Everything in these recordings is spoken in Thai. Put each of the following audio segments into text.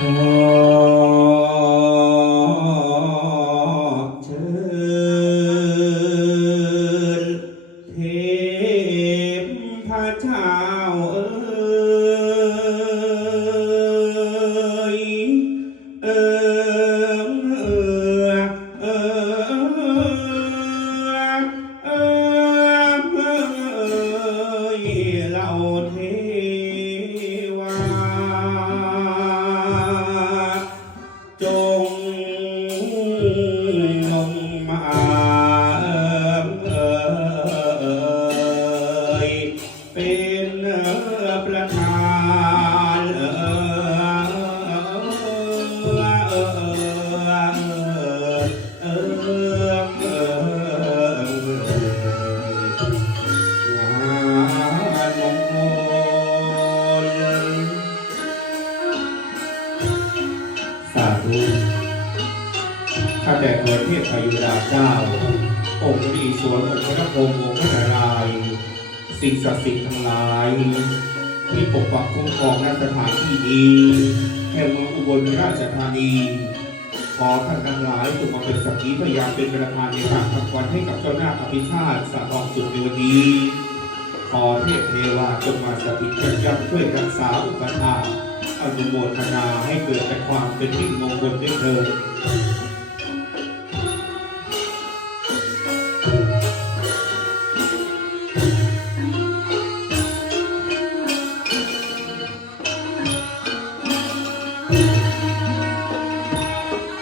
ข เจ้า องค์ดีสวนองค์พระพรหมองค์พระนารายณ์สิ่งศักดิ์สิทธิ์ทั้งหลาย ที่ปกปักคุ้มครองณสถานที่นี้แห่งเมืองอุบลราชธานี ขอท่านทั้งหลายจงมาเป็นสักขีพยานเป็นประธานในการทำวันให้กับเจ้าหน้าอภิชาติสะทองสุดในวันนี้ ขอเทพเทวาจงมาสถิตยัยัช่วยรักษาอุปถาอนุโมทนาให้เกิดแต่ความเป็นมิ่งมงคลด้วยเถิด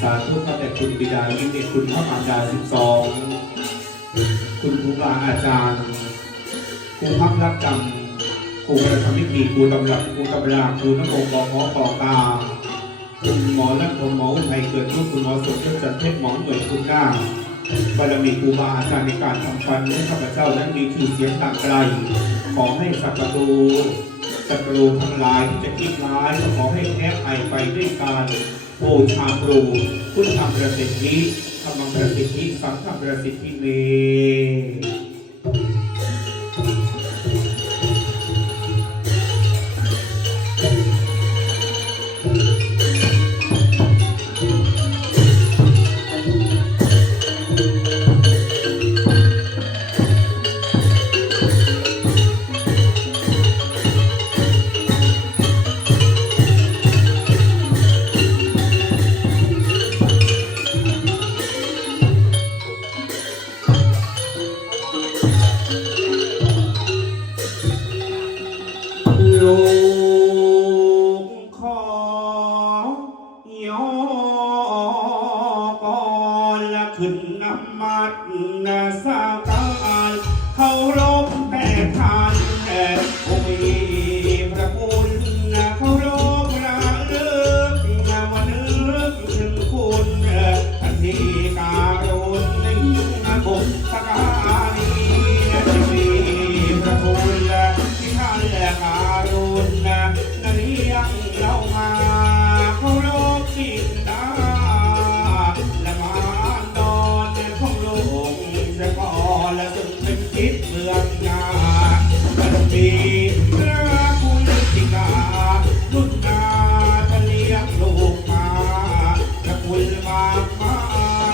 สาธุข้าแต่คุณบิดายิ่งเด็กคุณพระมารดาสิบสองคุณครูบาอาจารย์ครูพักรักจำครูประธรรมิตรีครูตำรับครูตำราครูน้ำองค์บอกหมอต่อตาคุณหมอและคุณหมออุทัยเกิดรูปคุณหมอสุขเจ้าจันเทพหมอเหมือนคุณก้าบารมีครูบาอาจารย์ในการทำฟันให้ข้าพเจ้านั้นมีชื่อเสียงต่างไกล ขอให้สัพพตูศัตรูทั้งหลายที่จะคิดร้ายก็ขอให้แพ้ภั ยไปด้วยการบูชาครูพุทธประสิทธิธรรมประสิทธิสังฆประสิทธิเม อนแล้วงเป็นทิศเมืองนาบันดีพระคุณจิกาลุกนาทะลียลูกมาตะกุลมากมา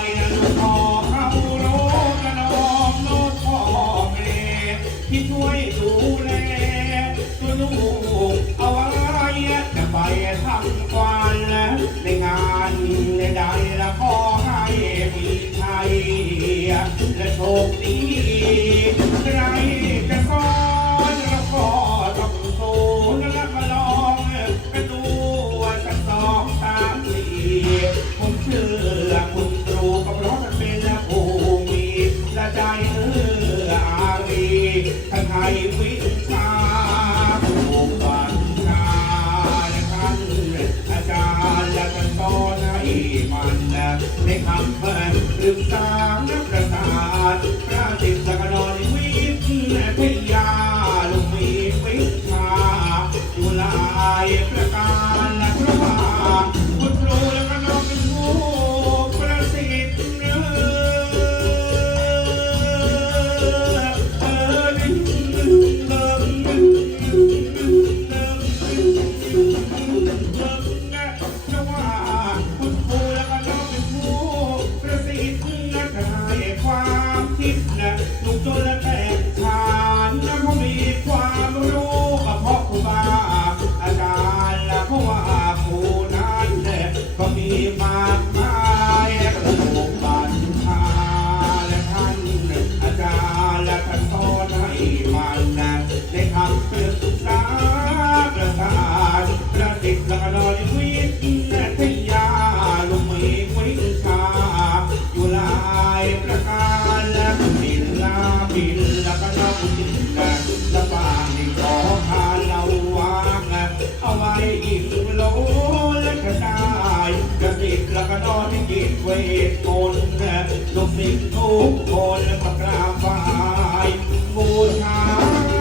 ยนั้นพอเข้าโลกกระนองโลกพ่อแม่ที่ช่วยดูแลตัวลูกเอาไว้จะไปทำควันในงานในใดละคร มีชัและโชคดีใคร คำเพื่อรึกตาินแล้วก็นั่งกินนะแล้วปากนี่ขอทานเราวางเอาไว้อิ่มโลและก็ได้กระติกแล้วก็นอนที่กินเวทมนต์นะลูกศิษย์ทุกคนมากราบไหว้บูชา